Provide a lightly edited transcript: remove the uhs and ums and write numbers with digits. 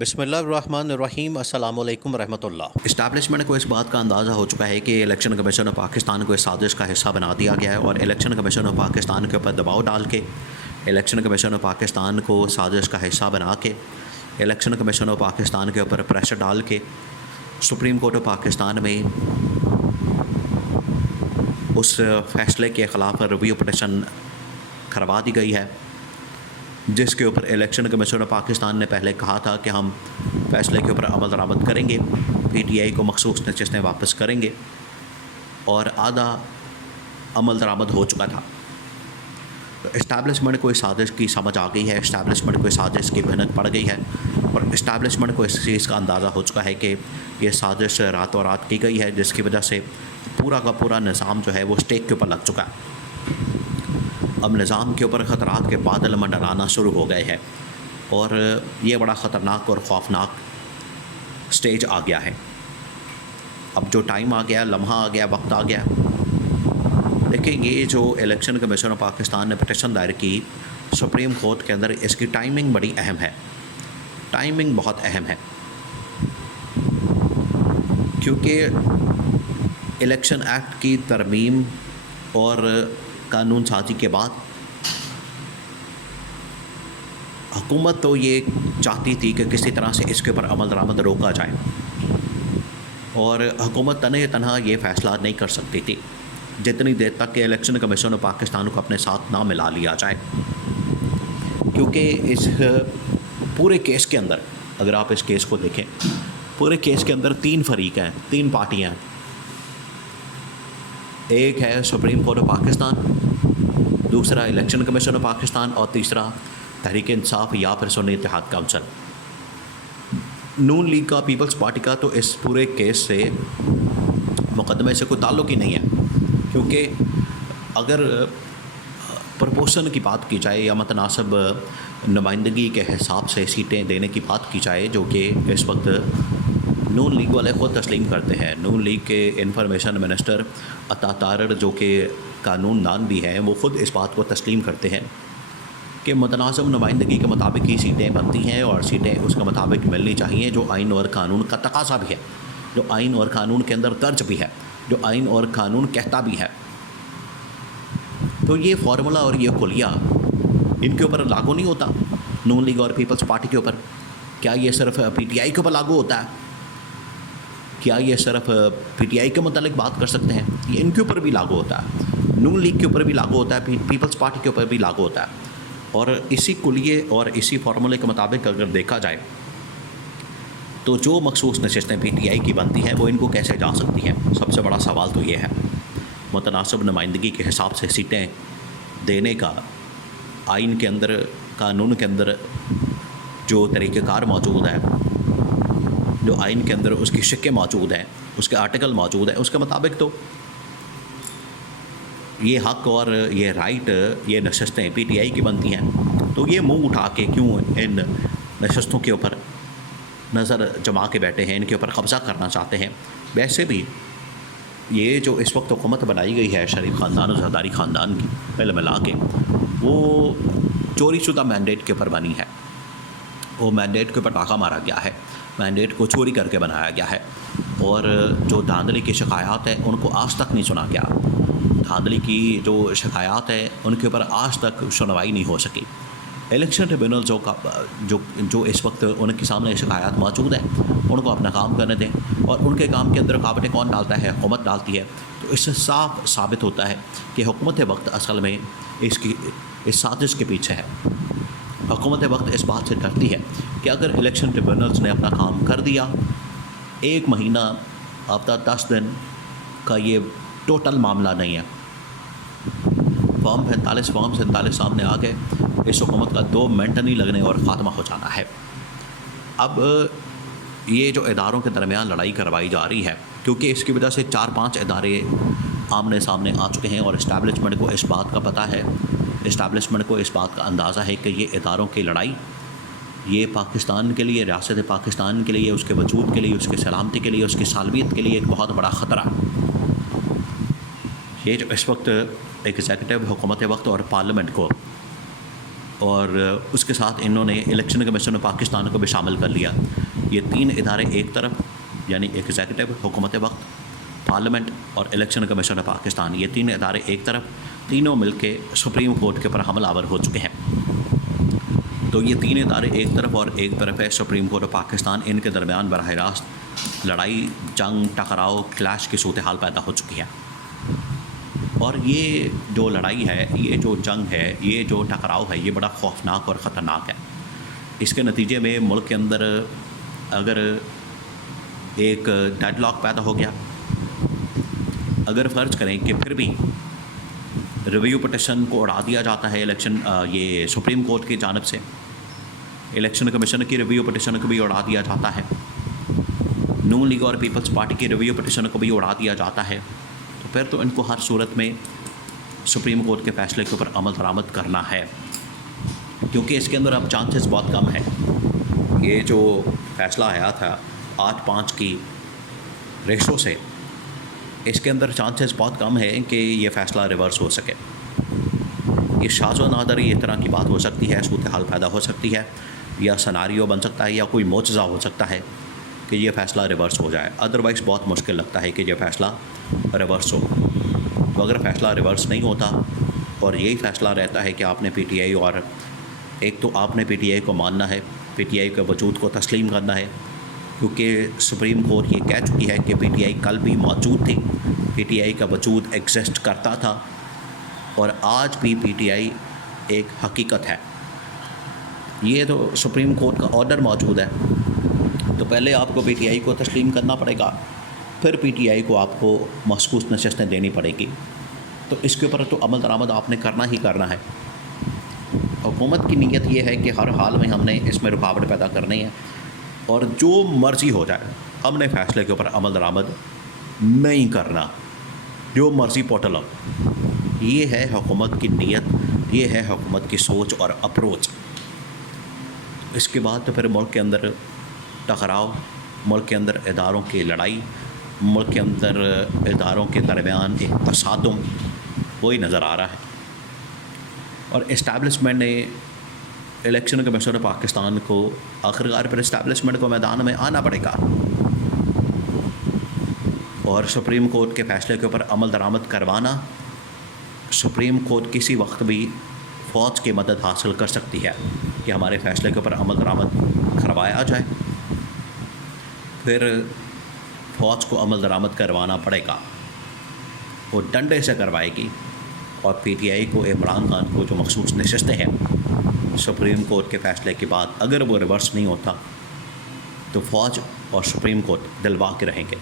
بسم اللہ الرحمن الرحیم، السلام علیکم ورحمۃ اللہ۔ اسٹیبلشمنٹ کو اس بات کا اندازہ ہو چکا ہے کہ الیکشن کمیشن آف پاکستان کو اس سازش کا حصہ بنا دیا گیا ہے، اور الیکشن کمیشن آف پاکستان کے اوپر دباؤ ڈال کے، الیکشن کمیشن آف پاکستان کو سازش کا حصہ بنا کے، الیکشن کمیشن آف پاکستان کے اوپر پریشر ڈال کے سپریم کورٹ آف پاکستان میں اس فیصلے کے خلاف ریویو پٹیشن کروا دی گئی ہے، جس کے اوپر الیکشن کمیشن آف پاکستان نے پہلے کہا تھا کہ ہم فیصلے کے اوپر عمل درآمد کریں گے، پی ٹی آئی کو مخصوص نشستیں واپس کریں گے، اور آدھا عمل درآمد ہو چکا تھا۔ تو اسٹیبلشمنٹ کو اس سازش کی سمجھ آ گئی ہے، اسٹیبلشمنٹ کو اس سازش کی بھنک پڑ گئی ہے، اور اسٹیبلشمنٹ کو اس چیز کا اندازہ ہو چکا ہے کہ یہ سازش راتوں رات کی گئی ہے، جس کی وجہ سے پورا کا پورا نظام جو ہے وہ اسٹیک کے اوپر لگ چکا ہے۔ اب نظام کے اوپر خطرات کے بادل منڈرانا شروع ہو گئے ہیں، اور یہ بڑا خطرناک اور خوفناک سٹیج آ گیا ہے۔ اب جو ٹائم آ گیا، لمحہ آ گیا، وقت آ گیا، دیکھیں یہ جو الیکشن کمیشن آف پاکستان نے پٹیشن دائر کی سپریم کورٹ کے اندر، اس کی ٹائمنگ بڑی اہم ہے، ٹائمنگ بہت اہم ہے، کیونکہ الیکشن ایکٹ کی ترمیم اور قانون سازی کے بعد حکومت تو یہ چاہتی تھی کہ کسی طرح سے اس کے اوپر عمل درآمد روکا جائے، اور حکومت تنہا یہ فیصلہ نہیں کر سکتی تھی جتنی دیر تک کہ الیکشن کمیشن آف پاکستان کو اپنے ساتھ نہ ملا لیا جائے، کیونکہ اس پورے کیس کے اندر اگر آپ اس کیس کو دیکھیں، پورے کیس کے اندر تین فریق ہیں، تین پارٹیاں ہیں۔ ایک ہے سپریم کورٹ آف پاکستان، دوسرا الیکشن کمیشن آف پاکستان، اور تیسرا تحریک انصاف یا پھر سنی اتحاد کونسل۔ نون لیگ کا، پیپلز پارٹی کا تو اس پورے کیس سے مقدمے سے کوئی تعلق ہی نہیں ہے، کیونکہ اگر پرپورشن کی بات کی جائے یا متناسب نمائندگی کے حساب سے سیٹیں دینے کی بات کی جائے، جو کہ اس وقت نون لیگ والے خود تسلیم کرتے ہیں، نون لیگ کے انفارمیشن منسٹر عطا تارڑ جو کہ قانون دان بھی ہیں، وہ خود اس بات کو تسلیم کرتے ہیں کہ متناسب نمائندگی کے مطابق ہی سیٹیں بنتی ہیں، اور سیٹیں اس کے مطابق ملنی چاہیے جو آئین اور قانون کا تقاضا بھی ہے، جو آئین اور قانون کے اندر درج بھی ہے، جو آئین اور قانون کہتا بھی ہے۔ تو یہ فارمولا اور یہ کلیہ ان کے اوپر لاگو نہیں ہوتا، نون لیگ اور پیپلز پارٹی کے اوپر۔ کیا یہ صرف پی ٹی آئی کے اوپر لاگو ہوتا ہے؟ کیا یہ صرف پی ٹی آئی کے متعلق بات کر سکتے ہیں؟ یہ ان کے اوپر بھی لاگو ہوتا ہے، نون لیگ کے اوپر بھی لاگو ہوتا ہے، پیپلز پارٹی کے اوپر بھی لاگو ہوتا ہے۔ اور اسی کلیے اور اسی فارمولے کے مطابق اگر دیکھا جائے تو جو مخصوص نشستیں پی ٹی آئی کی بنتی ہیں وہ ان کو کیسے جا سکتی ہیں؟ سب سے بڑا سوال تو یہ ہے۔ متناسب نمائندگی کے حساب سے سیٹیں دینے کا آئین کے اندر، قانون کے اندر جو طریقہ کار موجود ہے، جو آئین کے اندر اس کی شقیں موجود ہیں، اس کے آرٹیکل موجود ہیں، اس کے مطابق تو یہ حق اور یہ رائٹ، یہ نشستیں پی ٹی آئی کی بنتی ہیں۔ تو یہ منہ اٹھا کے کیوں ان نشستوں کے اوپر نظر جما کے بیٹھے ہیں، ان کے اوپر قبضہ کرنا چاہتے ہیں؟ ویسے بھی یہ جو اس وقت حکومت بنائی گئی ہے شریف خاندان اور زرداری خاندان کی مل ملا کے، وہ چوری شدہ مینڈیٹ کے اوپر بنی ہے، وہ مینڈیٹ کے اوپر ڈاکہ مارا گیا ہے، مینڈیٹ کو چوری کر کے بنایا گیا ہے، اور جو دھاندلی کی شکایات ہیں ان کو آج تک نہیں سنا گیا، دھاندلی کی جو شکایات ہیں ان کے اوپر آج تک سنوائی نہیں ہو سکی۔ الیکشن ٹریبیونل جو اس وقت ان کے سامنے شکایات موجود ہیں، ان کو اپنا کام کرنے دیں، اور ان کے کام کے اندر رکاوٹیں کون ڈالتا ہے؟ حکومت ڈالتی ہے۔ تو اس سے صاف ثابت ہوتا ہے کہ حکومت وقت اصل میں اس سازش کے پیچھے ہے۔ حکومت وقت اس بات سے ڈرتی ہے کہ اگر الیکشن ٹریبیونلز نے اپنا کام کر دیا، 1 مہینہ ہفتہ 10 دن کا یہ ٹوٹل معاملہ نہیں ہے، فارم 47 سامنے آ گئے، اس حکومت کا 2 منٹ نہیں لگنے اور خاتمہ ہو جانا ہے۔ اب یہ جو اداروں کے درمیان لڑائی کروائی جا رہی ہے، کیونکہ اس کی وجہ سے 4-5 ادارے آمنے سامنے آ چکے ہیں، اور اسٹیبلشمنٹ کو اس بات کا پتہ ہے، اسٹیبلشمنٹ کو اس بات کا اندازہ ہے کہ یہ اداروں کی لڑائی، یہ پاکستان کے لیے، ریاست پاکستان کے لیے، اس کے وجود کے لیے، اس کی سلامتی کے لیے، اس کی سالمیت کے لیے ایک بہت بڑا خطرہ۔ یہ جو اس وقت ایگزیکٹو حکومت وقت اور پارلیمنٹ کو اور اس کے ساتھ انہوں نے الیکشن کمیشن آف پاکستان کو بھی شامل کر لیا. یہ 3 ادارے ایک طرف، یعنی ایگزیکٹو حکومت وقت، پارلیمنٹ اور الیکشن کمیشن آف پاکستان، یہ 3 ادارے ایک طرف، تینوں مل کے سپریم کورٹ کے اوپر حملہ آور ہو چکے ہیں. تو یہ 3 ادارے ایک طرف اور ایک طرف ہے سپریم کورٹ آف پاکستان، ان کے درمیان براہ راست لڑائی، جنگ، ٹکراؤ، کلیش کی صورتحال پیدا ہو چکی ہے. اور یہ جو لڑائی ہے، یہ جو جنگ ہے، یہ جو ٹکراؤ ہے، یہ بڑا خوفناک اور خطرناک ہے. اس کے نتیجے میں ملک کے اندر اگر ایک ڈیڈ لاک پیدا ہو گیا، اگر فرض کریں کہ پھر بھی ریویو پٹیشن کو اڑا دیا جاتا ہے یہ سپریم کورٹ کی جانب سے، الیکشن کمیشن کی ریویو پٹیشن کو بھی اڑا دیا جاتا ہے، نون لیگ اور پیپلز پارٹی کی ریویو پٹیشن کو بھی اڑا دیا جاتا ہے، تو پھر تو ان کو ہر صورت میں سپریم کورٹ کے فیصلے کے اوپر عمل درآمد کرنا ہے، کیونکہ اس کے اندر اب چانسز بہت کم ہیں. یہ جو فیصلہ آیا تھا 8-5 کی ریشو سے، اس کے اندر چانسز بہت کم ہے کہ یہ فیصلہ ریورس ہو سکے. یہ شاذ و نادر اس طرح کی بات ہو سکتی ہے، صورتحال پیدا ہو سکتی ہے، یا سناریو بن سکتا ہے، یا کوئی معجزہ ہو سکتا ہے کہ یہ فیصلہ ریورس ہو جائے. ادروائز بہت مشکل لگتا ہے کہ یہ فیصلہ ریورس ہو. تو اگر فیصلہ ریورس نہیں ہوتا اور یہی فیصلہ رہتا ہے کہ آپ نے پی ٹی آئی، اور ایک تو آپ نے پی ٹی آئی کو ماننا ہے، پی ٹی آئی کے وجود کو تسلیم کرنا ہے، کیونکہ سپریم کورٹ یہ کہہ چکی ہے کہ پی ٹی آئی کل بھی موجود تھی، پی ٹی آئی کا وجود ایگزسٹ کرتا تھا، اور آج بھی پی ٹی آئی ایک حقیقت ہے. یہ تو سپریم کورٹ کا آرڈر موجود ہے، تو پہلے آپ کو پی ٹی آئی کو تسلیم کرنا پڑے گا، پھر پی ٹی آئی کو آپ کو مخصوص نشستیں دینی پڑے گی. تو اس کے اوپر تو عمل درآمد آپ نے کرنا ہی کرنا ہے. حکومت کی نیت یہ ہے کہ ہر حال میں ہم نے اس میں رکاوٹ پیدا کرنی ہے، اور جو مرضی ہو جائے ہم نے فیصلے کے اوپر عمل درآمد نہیں کرنا، جو مرضی پوٹل ہو. یہ ہے حکومت کی نیت، یہ ہے حکومت کی سوچ اور اپروچ. اس کے بعد تو پھر ملک کے اندر ٹکراؤ، ملک کے اندر اداروں کی لڑائی، ملک کے اندر اداروں کے درمیان ایک تصادم وہی نظر آ رہا ہے. اور اسٹیبلشمنٹ نے الیکشن کمیشن آف پاکستان کو آخرکار پر اسٹیبلشمنٹ کو میدان میں آنا پڑے گا، اور سپریم کورٹ کے فیصلے کے اوپر عمل درآمد کروانا. سپریم کورٹ کسی وقت بھی فوج کی مدد حاصل کر سکتی ہے کہ ہمارے فیصلے کے اوپر عمل درآمد کروایا جائے. پھر فوج کو عمل درآمد کروانا پڑے گا، وہ ڈنڈے سے کروائے گی. اور پی ٹی آئی کو، عمران خان کو جو مخصوص نشستیں ہیں سپریم کورٹ کے فیصلے کے بعد، اگر وہ ریورس نہیں ہوتا تو فوج اور سپریم کورٹ دلوا کے رہیں گے.